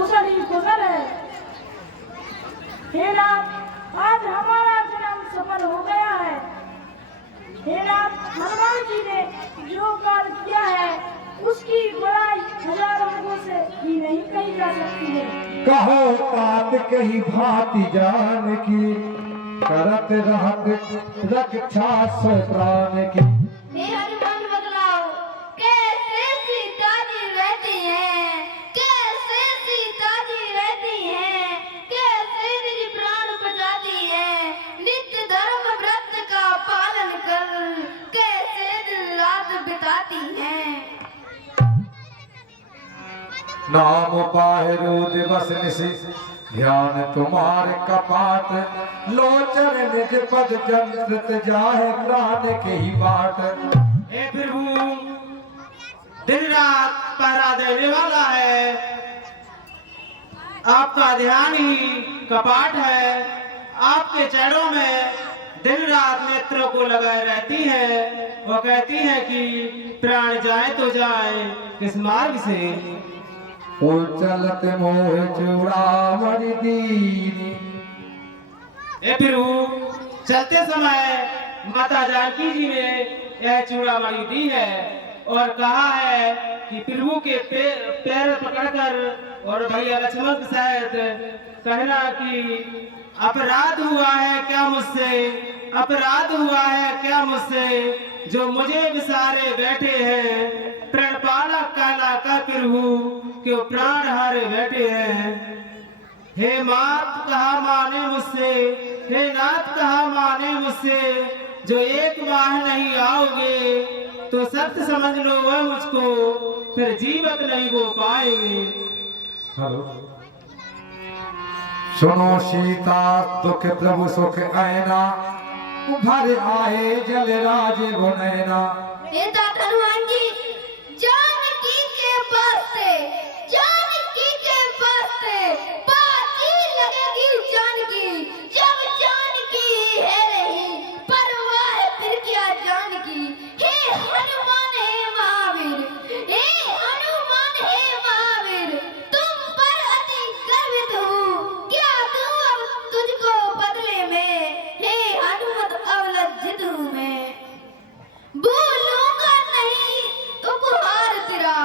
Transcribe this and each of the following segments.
कुशल ही कुशल है। हे नाथ, आज हमारा जन्म सफल हो गया है। हे नाथ, हनुमान जी ने जो कार्य किया है उसकी बड़ाई हजारों लोगों से भी नहीं कही जा सकती है। कहो तात कही भांति जान की, करत रहत रक्षा सो प्राण की। हे हनुमान बतलाओ, कैसे सीता जी रहती हैं, कैसे सीता जी रहती हैं, कैसे निज प्राण बचाती हैं, नित्य धर्म व्रत का पालन कर कैसे दिन रात बिताती हैं। नाम पाहरो दिवस निशि, ध्यान तुम्हारे कपाट। लोचन निज पद जंत्रित जाहे, प्राण के ही बाट। हे प्रभु, दिन रात पहरा देने वाला है, आपका ध्यान ही कपाट है। आपके चरणों में दिन रात नेत्रों को लगाए रहती है। वो कहती है कि प्राण जाए तो जाए किस मार्ग से। ओ चलत मोह चूड़ामणि दीनी। हे प्रभु, चलते समय माता जानकी जी ने यह चूड़ामणि दी है और कहा है कि प्रभु के पैर पकड़कर और भैया लक्ष्मण के साथ कहना कि अपराध हुआ है क्या मुझसे, अपराध हुआ है क्या मुझसे, जो मुझे विसारे बैठे हैं। प्राण पालक काला का प्रभु क्यों प्राण हारे बैठे हैं। हे मात कहा माने मुझसे, हे नाथ कहा माने मुझसे, जो एक माह नहीं आओगे तो सत्य समझ लो वह मुझको फिर जीवित नहीं हो पाएंगे। हेलो, सुनो सीता दुख प्रभु सुख ऐना, उभर आए जल राज गुनैना। हे तात हनुमान जी, जानकी के वास्ते, जानकी के वास्ते बाजी लगेगी जानकी। जब जानकी है नहीं परवाह फिर क्या जानकी। हे हनुमान हे महावीर, हे हनुमान हे महावीर, तुम पर अति गर्वित हूँ, क्या दूं अब तुझको बदले में। हे हनुमत अब लज्जित हूँ मैं, भूलूंगा नहीं उपहार तेरा,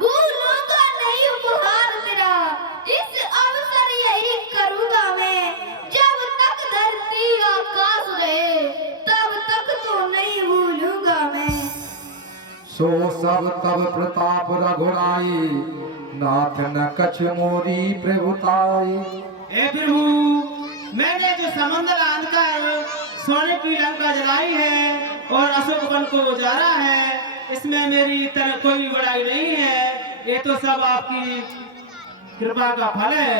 भूलूंगा नहीं उपहार तेरा। इस अवसर यही करूंगा मैं, जब तक धरती आकाश रहे तब तक तो नहीं भूलूंगा मैं। सो सब तब प्रताप रघुराई, नाथ न कछ मोरी प्रभुताई। हे प्रभु, मैंने जो समुद्र लांघकर सोने की लंका जलाई है और अशोक वन को उजाड़ा है, इसमें मेरी तरह कोई बड़ाई नहीं है। ये तो सब आपकी कृपा का फल है।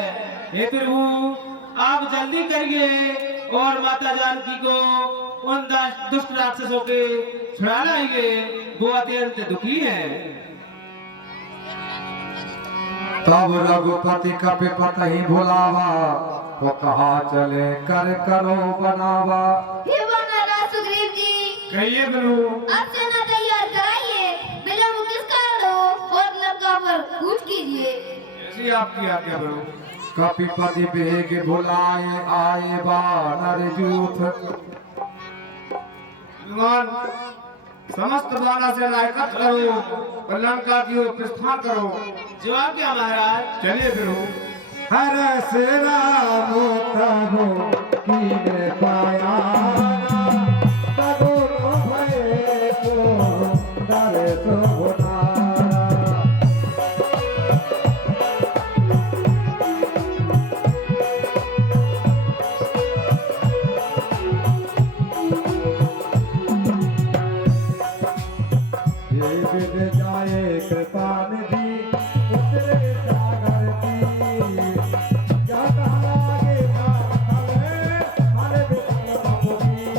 हे प्रभु, आप जल्दी करिए और माता जानकी को उन दुष्ट राक्षसों के छुड़ा लाएंगे। वो अत्यंत दुखी हैं। तब रघुपति कपिपत ही भुलावा, वो कहा चले कर करो बनावा। हे वानर सुग्रीव जी, कहिए प्रभु। अब सेना तैयार कराइए, विलंब किस कारण हो और लंका पर कूच कीजिए। ऐसी आपकी आज्ञा प्रभु। कपिपति बेग भुलाए आए बानर जूथ। भगवान, समस्त बाणा से नायकत करो और लंका की ओर प्रस्थान करो। जो आज्ञा महाराज। चलिए प्रभु। हर से राम तबो कीने पाया, तबो तो भये को डरे तो होना। ये विद जाए कृपा निधि, उतरे सागर की। क्या कहा आगे का हमें, हरे विष्णु बाबू की।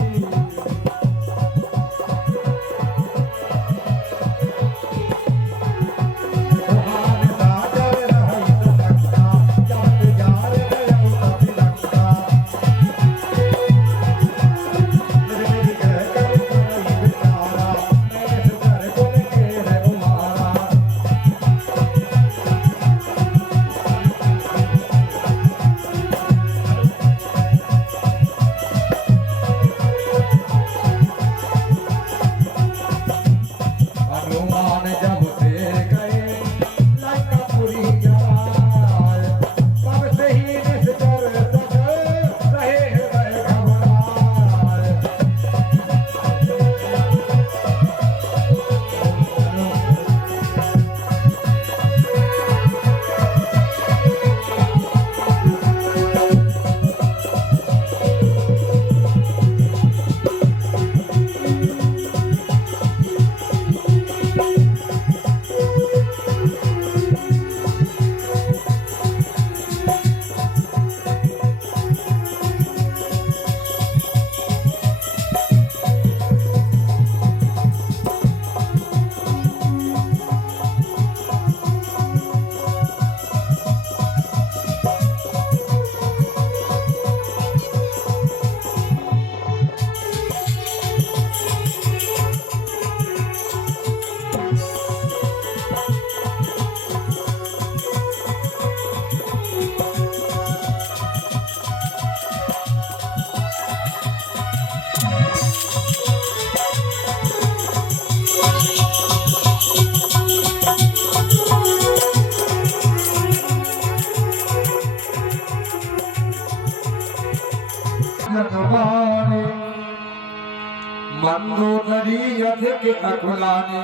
अधिक अकुलानी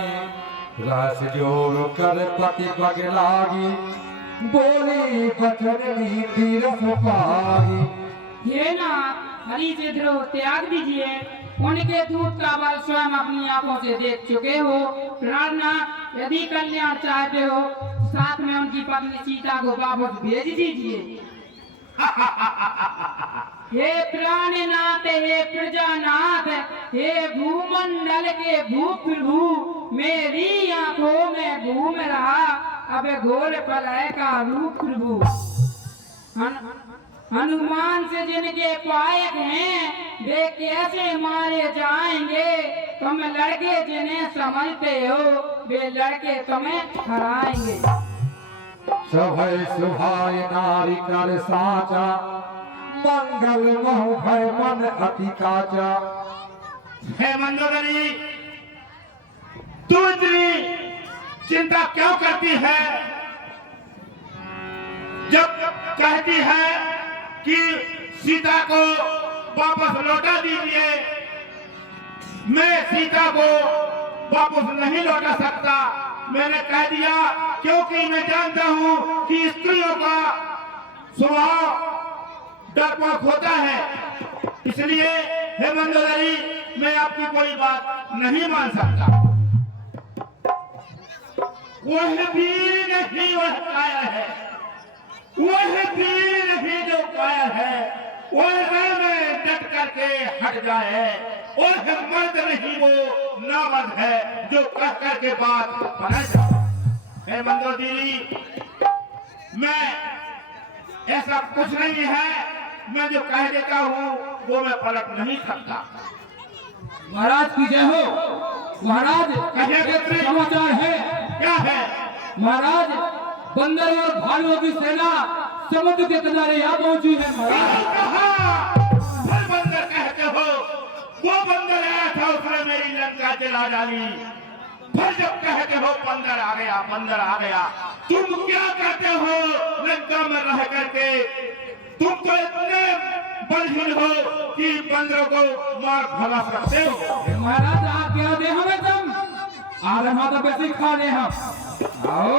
रस जोर कर पति पग लागी बोली बचन नीति रस पाई। ये ना हरि से द्रोह त्याग दीजिए, उनके दूध का बल स्वयं अपनी आंखों से देख चुके हो। प्राणनाथ, यदि कल्याण चाहते हो साथ में उनकी पत्नी सीता को वापस भेज दीजिए। हे प्राणनाथ, हे प्रजानाथ, हे भूमंडल के भूप्रभु, मेरी आंखों में घूम रहा अब घोर प्रलय का रूप प्रभु। हनुमान से जिनके पायक हैं वे कैसे मारे जाएंगे? तुम लड़के जिन्हें समझते हो वे लड़के तुम्हें हराएंगे। सभय सुभाय नारी कर साचा मंगल महु भय मन अति काचा। हे मंदोदरी, तू इतनी चिंता क्यों करती है? जब कहती है कि सीता को वापस लौटा दीजिए, मैं सीता को वापस नहीं लौटा सकता। मैंने कह दिया क्योंकि मैं जानता हूं कि स्त्रियों का स्वभाव डरपोक होता है। इसलिए हे मंदोदरी, मैं आपकी कोई बात नहीं मान सकता। वह वीर नहीं वह कायर है, वह वीर नहीं जो कायर है, वह रण में डट करके हट जाए। वह मर्द नहीं वो नामर्द है जो कह करके बात बना जाए। हे मंदोदरी, मैं ऐसा कुछ नहीं है, मैं जो कह देता हूँ वो मैं पलट नहीं सकता। महाराज की जय हो। महाराज, कहिए पुत्री, समाचार है। क्या है? महाराज, बंदर और भालुओं की सेना समुद्र के किनारे यहाँ पहुंची है। महाराज, हर बंदर कहते हो, वो बंदर आया था उसने मेरी लंका जला डाली। फिर जब कहते हो बंदर आ गया, बंदर आ गया, तुम क्या कहते हो लंका में रह करके? तुम तो इतने बलहीन हो कि बंदरों को मार भगा सकते हो। महाराज, आप क्या दे हमें तुम आधमा तो बेसी खा ले हम। आओ,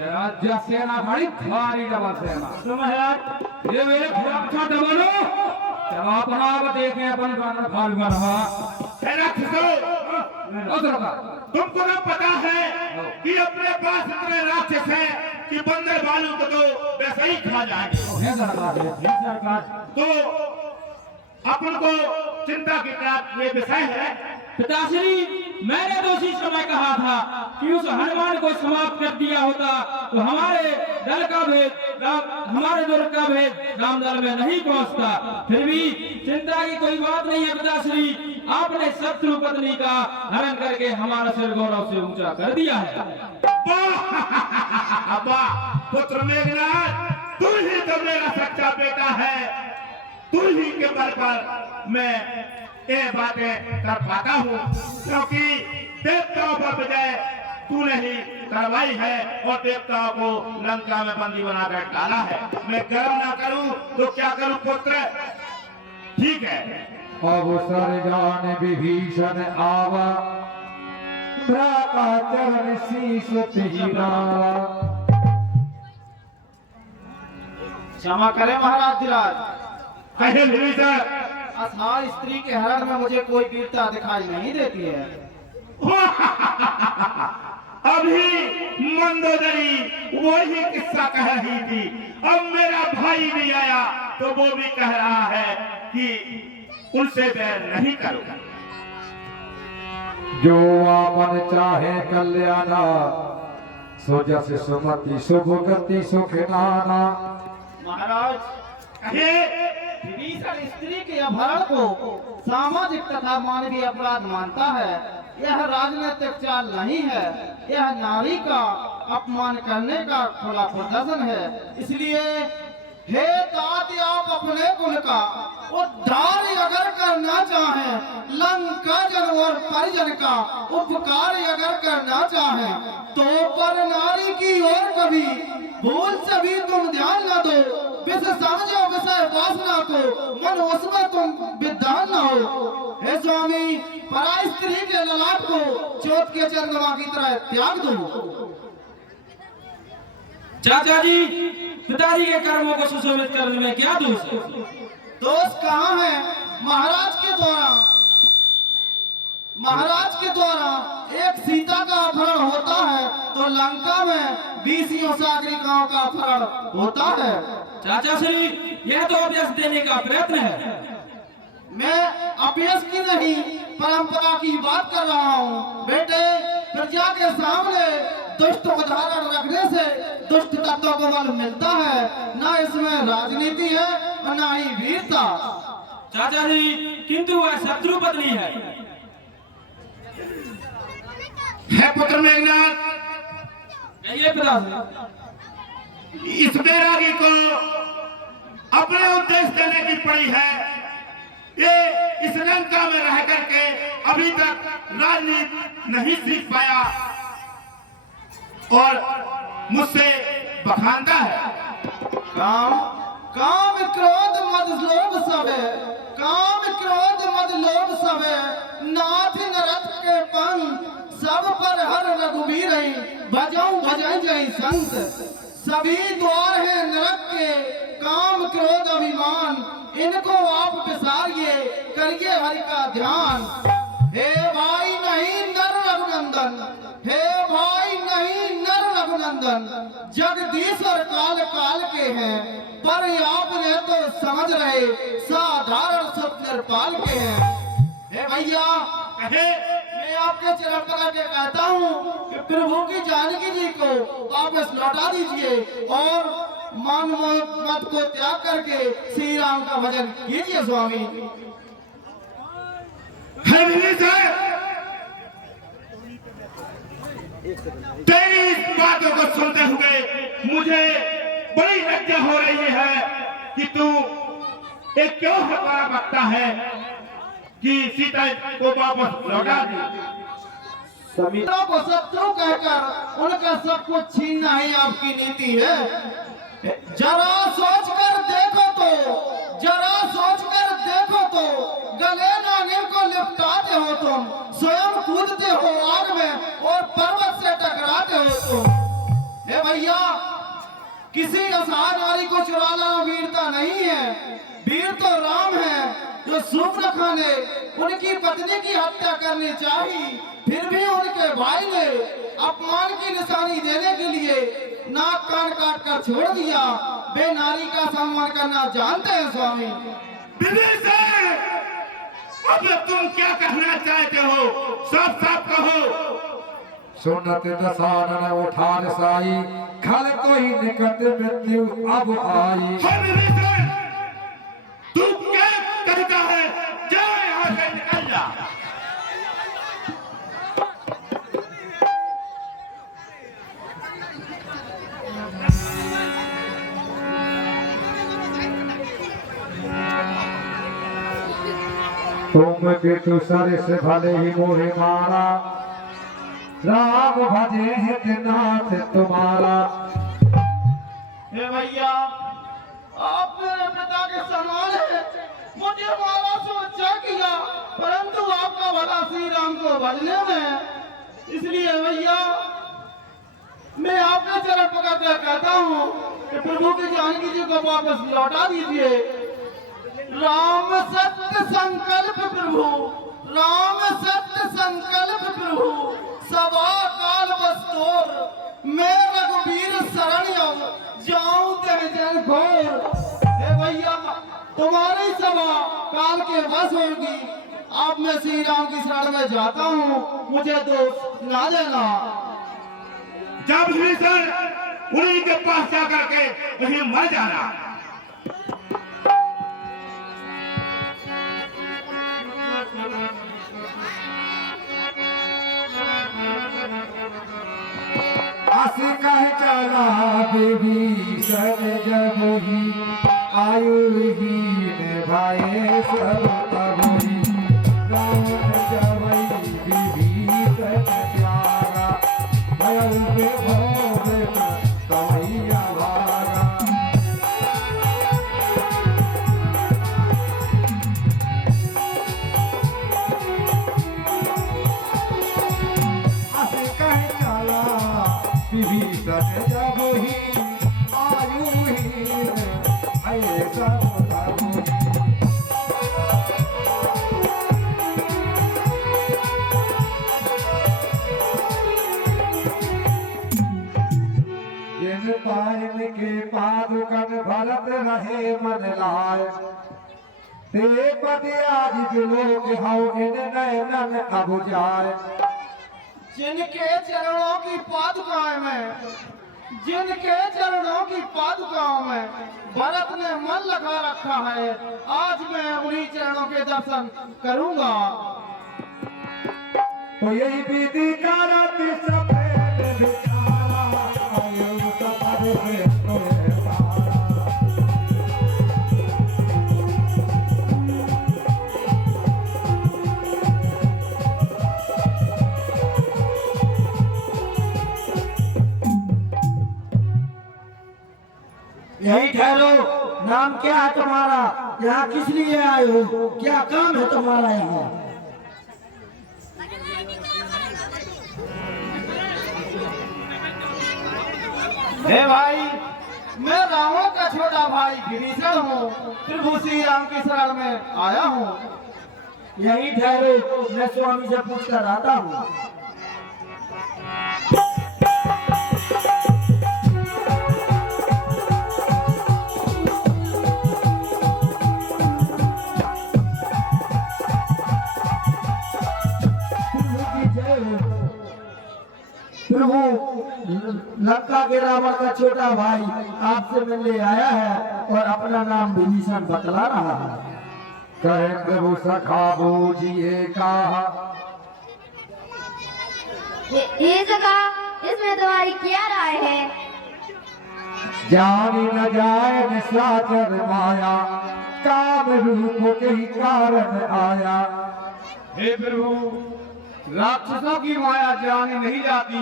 राज्य सेना बड़ी भारी डबल सेना। तो महाराज, ये मेरे अच्छा डबलो, जब आप आप देखें अपन भालू बनवा। तुमको ना पता है कि अपने पास इतने राक्षस हैं कि बंदर भालू को तो वैसे ही खा जाएंगे। तो अपन को चिंता की क्या ये विषय है? पिताश्री, मैंने तो उसी समय कहा था कि उस हनुमान को समाप्त कर दिया होता तो हमारे दल का भेद हमारे दुर्ग का भेद रामदल में नहीं पहुंचता। फिर भी चिंता की कोई बात नहीं है पिताश्री, आपने शत्रु पत्नी का हरण करके हमारा सिर गौरव से ऊंचा कर दिया है। वाह पुत्र मेघनाथ, तू ही तो मेरा सच्चा बेटा है। तू ही के बल पर मैं ये बातें कर पाता हूँ, क्योंकि देवताओं पर विजय तूने ही करवाई है और देवताओं को लंका में बंदी बनाकर डाला है। मैं गर्व ना करूं तो क्या करूं पुत्र? ठीक है। अवसर जान विभीषण आवा भ्राता चरण शीश तिहिरावा। क्षमा करें महाराज धीराज, कहे विभीषण, अथाह स्त्री के हरण में मुझे कोई वीरता दिखाई नहीं देती है। अभी मंदोदरी वही किस्सा कह रही थी। अब मेरा भाई भी आया तो वो भी कह रहा है कि उनसे बैर नहीं करो। जो आपन चाहे कल्याणा सो जस सुमति शुभ गति सुख नाना। महाराज, विभीषण स्त्री के अपहरण को सामाजिक तथा मानवीय अपराध मानता है। यह राजनीतिक चाल नहीं है, यह नारी का अपमान करने का खुला प्रदर्शन है। इसलिए हे तात, आप अपने कुल का उद्धार अगर करना चाहें, लंका जन और परिजन का उपकार अगर करना चाहें, तो पर नारी की ओर कभी भूल से भी तुम ध्यान न दो। विषय समझो विषय वासना को, मन उसमें तुम विद्वान न हो। हे स्वामी, पराई स्त्री के ललाट को चोट के चंद्रमा की तरह त्याग दो। चाचा जी, पिताजी के कर्मों को सुशोभित करने में क्या दोष है? दोष कहाँ है? महाराज के द्वारा एक सीता का अपहरण होता है तो लंका में 20 सागरिकाओं का अपहरण होता है। चाचा श्री, यह तो अभ्यास देने का प्रयत्न है। मैं अभ्यास की नहीं, परंपरा की बात कर रहा हूँ। बेटे, प्रजा के सामने दुष्ट उदाहरण रखने से दुष्ट तत्वों को बल मिलता है। ना इसमें राजनीति है और ना ही वीरता। चाचा जी, किंतु वह शत्रु पत्नी है पुत्र मेघनाथ, ये पिताजी, इस बैरागी को अपने उद्देश्य देने की पड़ी है। ये इस लंका में रह करके अभी तक राजनीति नहीं सीख पाया और मुझसे बखानता है। काम क्रोध मद लोभ सब है, काम क्रोध मद लोभ सब है। नाथ नरथ के पंथ सब पर हर रघुबीर भजऊ भजई जय संत। सभी द्वार हैं नरक के, काम क्रोध अभिमान, इनको आप विसारिए, करिए हरि का ध्यान। हे भाई नहीं नर रघुनंदन, हे भाई नहीं नर रघुनंदन, जगदीश्वर काल काल के हैं, पर आपने तो समझ रहे साधारण सब निर्पाल के हैं। हे भैया, मैं आपके चरण पकड़ के कहता हूँ कि प्रभु की जानकी जी को वापस लौटा दीजिए और मान मत को त्याग करके श्री राम का भजन कीजिए। स्वामी, तेरी इस बातों को सुनते हुए मुझे बड़ी लज्जा हो रही है कि तू एक क्यों हमारा बकता है कि सीता को वापस लौटा दी। मित्रों को शत्रु कहकर उनका सब कुछ छीनना ही आपकी नीति है। जरा सोचकर देखो तो, जरा सोचकर देखो तो, गले नागिन को लिपटाते हो तुम, स्वयं कूदते हो आग में और पर्वत से टकराते हो तुम। हे भैया, किसी असहाय नारी को चुरा लाना वीरता नहीं है। वीर तो राम है जो सूर्पनखा ने उनकी पत्नी की हत्या करनी चाहिए, फिर भी उनके भाई ने अपमान की निशानी देने के लिए नाक कान काट कर छोड़ दिया। वे नारी का सम्मान करना जानते हैं। स्वामी, विभीषण, अब तुम क्या कहना चाहते हो? साफ साफ कहो। सुनत दसानन उठार साई, खल तो ही निकट मृत्यु अब आई। विभीषण, तू क्या कहता है? जा यहाँ से, निकल जा। तुम केतु सर से भले ही मोहे मारा, राम भजे हित नाथ तुम्हारा। हे भैया, आप मेरे पिता के समान है। मुझे मारा से अच्छा किया, परंतु आपका भला श्री राम को भजने में। इसलिए भैया, मैं आपके चरण पकड़ कर कहता हूँ कि प्रभु की जानकी जी को वापस लौटा दीजिए। राम सत्य संकल्प प्रभु, राम सत्य संकल्प प्रभु, सवा काल बस्तोर, मैं रघुबीर शरण जाऊं तेरे जन घोर। हे भैया, तुम्हारी सभा काल के वश होगी। अब मैं श्री राम की शरण में जाता हूँ, मुझे दोष ना देना। जब विभीषण, उन्हीं के पास जाकर के कहीं मर जाना। आसी कह चला विभीषण जब ही, आयु ही निभाए सब तबहि। राम जबहि विभीषण प्यारा, भयउ में भोग तबहि अभागा। जिन पायन के पादुकन भरत रहे मन लाय ते पदियाज लोग हौ इन नयनन अब जाए। जिनके चरणों की पादुकाएं में, जिनके चरणों की पादुकाओं में भरत ने मन लगा रखा है, आज मैं उन्हीं चरणों के दर्शन करूंगा। तो यही विधि का रात सफेद बिचारा आयु सफर से तोरे पारा। यही ठहरो। नाम क्या है तुम्हारा? यहाँ किस लिए आए हो? क्या काम है तुम्हारा यहाँ? हे भाई, मैं रावण का छोटा भाई विभीषण हूँ, प्रभु श्री राम की शरण में आया हूँ। यही ठहरो, मैं स्वामी से पूछ कर आता हूँ। प्रभु, लंका के रावण का छोटा भाई आपसे मिलने आया है और अपना नाम विभीषण बतला रहा है। कहे प्रभु सखा बूझिए कहा ये जगह, इसमें तुम्हारी क्या राय है? जानी न जाए निशाचर माया काम रूप के ही कारण आया। हे प्रभु, राक्षसों की माया जानी नहीं जाती,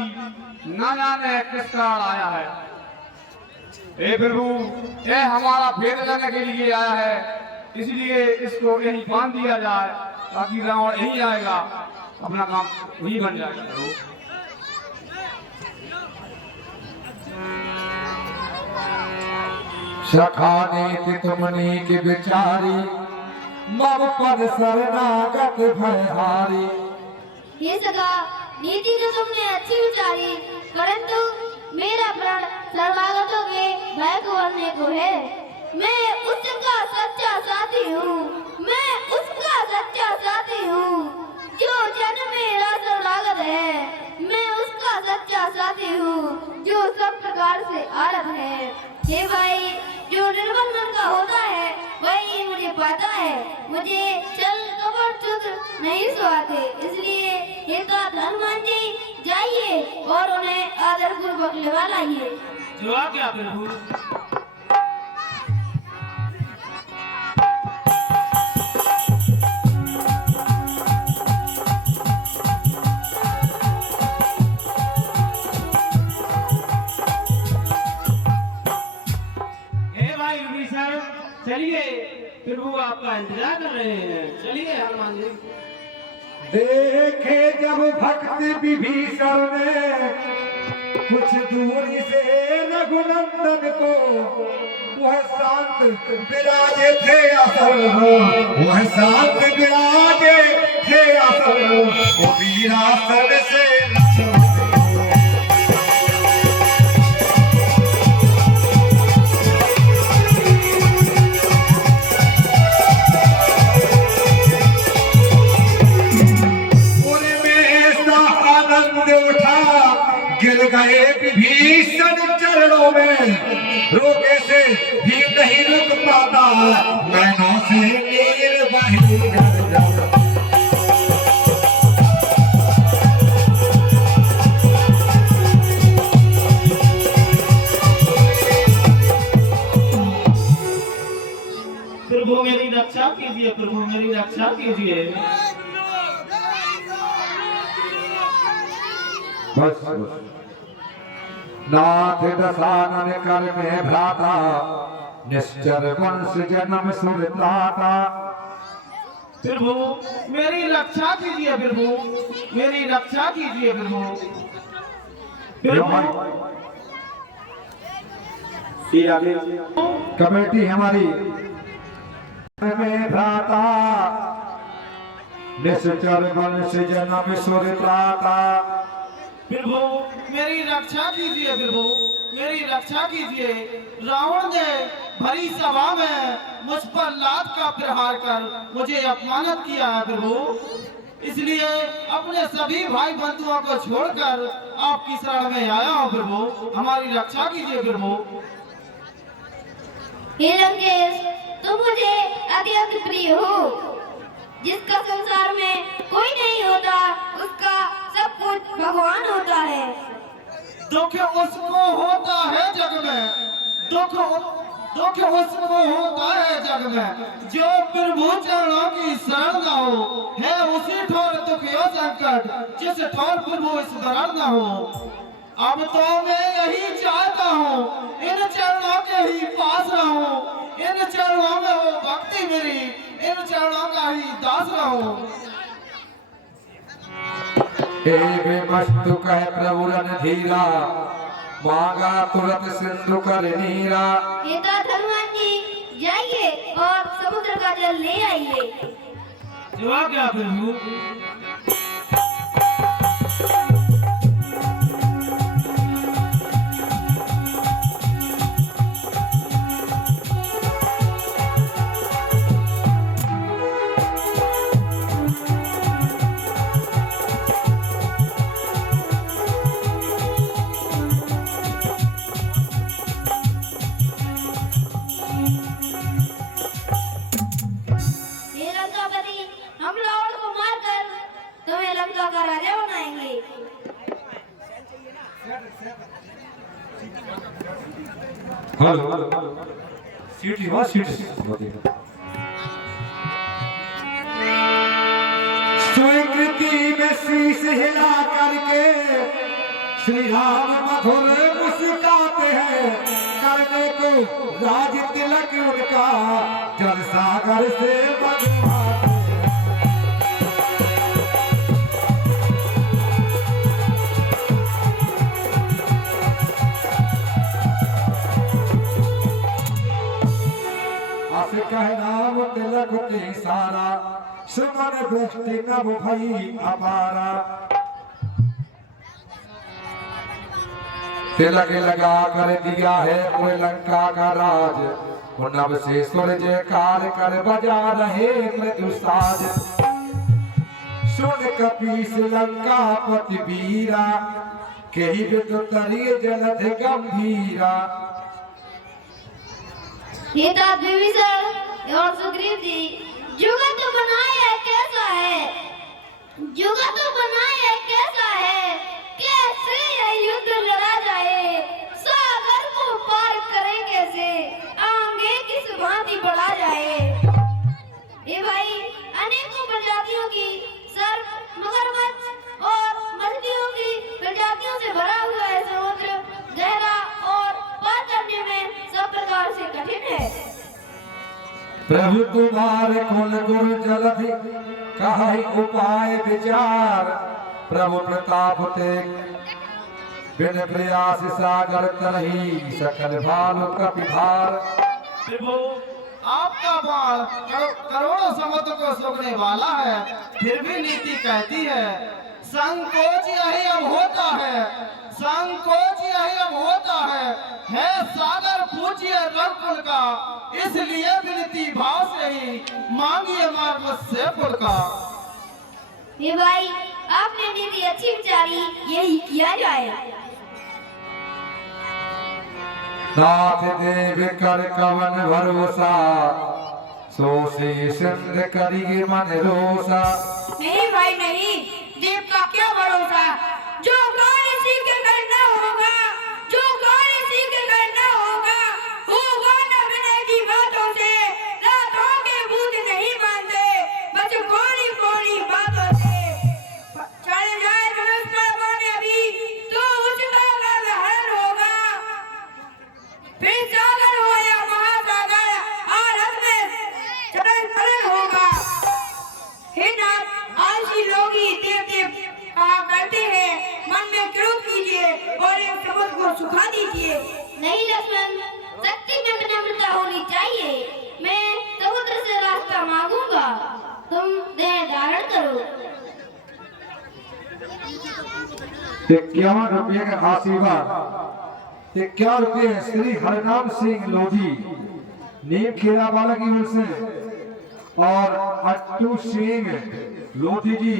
न जाने किस कारण आया है। हे प्रभु, यह हमारा भेद लेने के लिए आया है, इसलिए इसको यहीं बांध दिया जाए ताकि रावण यहीं आएगा, अपना काम वही बन जाएगा। प्रभु, सखा नीति तुमनी की बिचारी मम पर शरणागत भयहारी। ये जगह नीति तो तुमने अच्छी विचारी, परंतु मेरा प्राण शरणागतों के भय को बनने को है। मैं उसका सच्चा साथी हूँ, मैं उसका सच्चा साथी हूँ जो जन मेरा शरणागत है। मैं उसका सच्चा साथी हूँ जो सब प्रकार से आरत है। हे भाई, जो निर्बल मन का होता है वही मुझे पाता है। मुझे चल कपट चुत्र नहीं सुहाते, इसलिए हे तात हनुमान जी, जाइए और उन्हें आदर पूर्वक लगा लाइए। जो आ गया प्रभु। चलिए, प्रभु आपका इंतजार कर रहे हैं। चलिए हनुमान जी। देखे जब भक्त विभीषण ने कुछ दूरी से रघुनंदन को, वह शांत विराजे थे असल हो, वह शांत विराजे थे असल हो, वो वीरासन से गिर गए विभीषण चरणों में, रोके से भी नहीं रुक पाता, नैनों से नीर बही गिर जाता। प्रभु मेरी रक्षा कीजिए, प्रभु मेरी रक्षा कीजिए। बस नाथ दशानन कर में भ्राता, निश्चर वंश जन्म सुरताता। प्रभु मेरी रक्षा कीजिए, प्रभु मेरी रक्षा कीजिए। प्रभु फिर आगे कमेटी हमारी में भ्राता निश्चर वंश जन्म सुर त्राता। प्रभु मेरी रक्षा कीजिए, प्रभु मेरी रक्षा कीजिए। रावण ने भरी सभा में मुझ पर लात का प्रहार कर मुझे अपमानित किया है प्रभु, इसलिए अपने सभी भाई बंधुओं को छोड़कर आपकी शरण में आया हूँ प्रभु, हमारी रक्षा कीजिए प्रभु। हे लंकेश, तुम मुझे अत्यंत प्रिय हो। जिसका संसार में कोई नहीं होता उसका सब कुछ भगवान होता है। दुख उसको होता है जग में, दुख उसको होता है जग में जो प्रभु चरणों की शरण न हो। है उसी ठोर दुख यो संकट जिस ठोर प्रभु स्मरण न हो। अब तो मैं यही चाहता हूँ इन चरणों के ही पास रहूं, इन चरणों में वो भक्ति मेरी, इन चरणों का ही दास रहूं। हे मस्तु कह प्रभु रणधीरा मांगा तुरंत सिंधु कर नीरा। तात हनुमान जी जाइए और समुद्र का जल ले आइए। जवाब क्या प्रभु? हम रावण को मारकर तुम्हें लंका का राजा बनाएंगे। हेलो सीटी हो सीटी स्वीकृति में शीश हिला करके श्री राम मधुर मुस्काते हैं। करने को राज तिलक उनका जल सागर से बनवाते हैं। कह नाम तिलक के सारा सुमन दृष्टि नभ भई अपारा। तिलक लगा कर दिया है कोई लंका का राज, नभ से सुर जयकार कर बजा रहे मृदु साज। सुन कपीस लंका पति वीरा के ही विद्युत जलध गंभीरा। हे तात विभीषण और सुग्रीव जी, जुगत बनाया कैसा है, जुगत बनाया कैसा है, कैसे यह युद्ध लड़ा जाए, सागर को पार करें कैसे, आगे किस भांति बढ़ा जाए। ये भाई अनेकों प्रजातियों की सर्प मगरमच्छ और मछलियों की प्रजातियों से भरा हुआ है समुद्र, गहरा और पार करने में सब प्रकार से कठिन है। प्रभु तुम्हारे कुल गुरु जलधि कहि उपाय विचार। प्रभु प्रताप ते बिन प्रयास सागर तरही सकल भानु कपिभार। प्रभु आपका बाण करोड़ों समुद्र को सूखने वाला है, फिर भी नीति कहती है संकोच यही अब होता है, संकोच यही अब होता है सागर पूजिए रघुकुल का, इसलिए विनती भाव से ही मांगिए मार्ग मुझसे पुर का। ये भाई आपने नीति अच्छी विचारी, यही किया जाए। नाथ देव कर कवन भरोसा, सोसी सिंध करी मन रोसा। नहीं भाई नहीं, देव का क्या भरोसा, जो कार्य सीख के करना होगा, जो कार्य सीख के करना होगा, होगा न विनय की बातों से, रातों के भूत नहीं मानते, बस कोड़ी कोड़ी बातों से। चल जाए धनुष पर बने अभी, तो उसका हरण होगा, फिर सागर हो या महासागर, आरत में चरण होगा। हे नाथ, आलसी लोग ही देव देव कहा करते हैं, ₹51 का आशीर्वाद, ₹51 श्री हरनाम सिंह लोधी नीम खेड़ा वाला की ओर से और अट्टू सिंह लोधी जी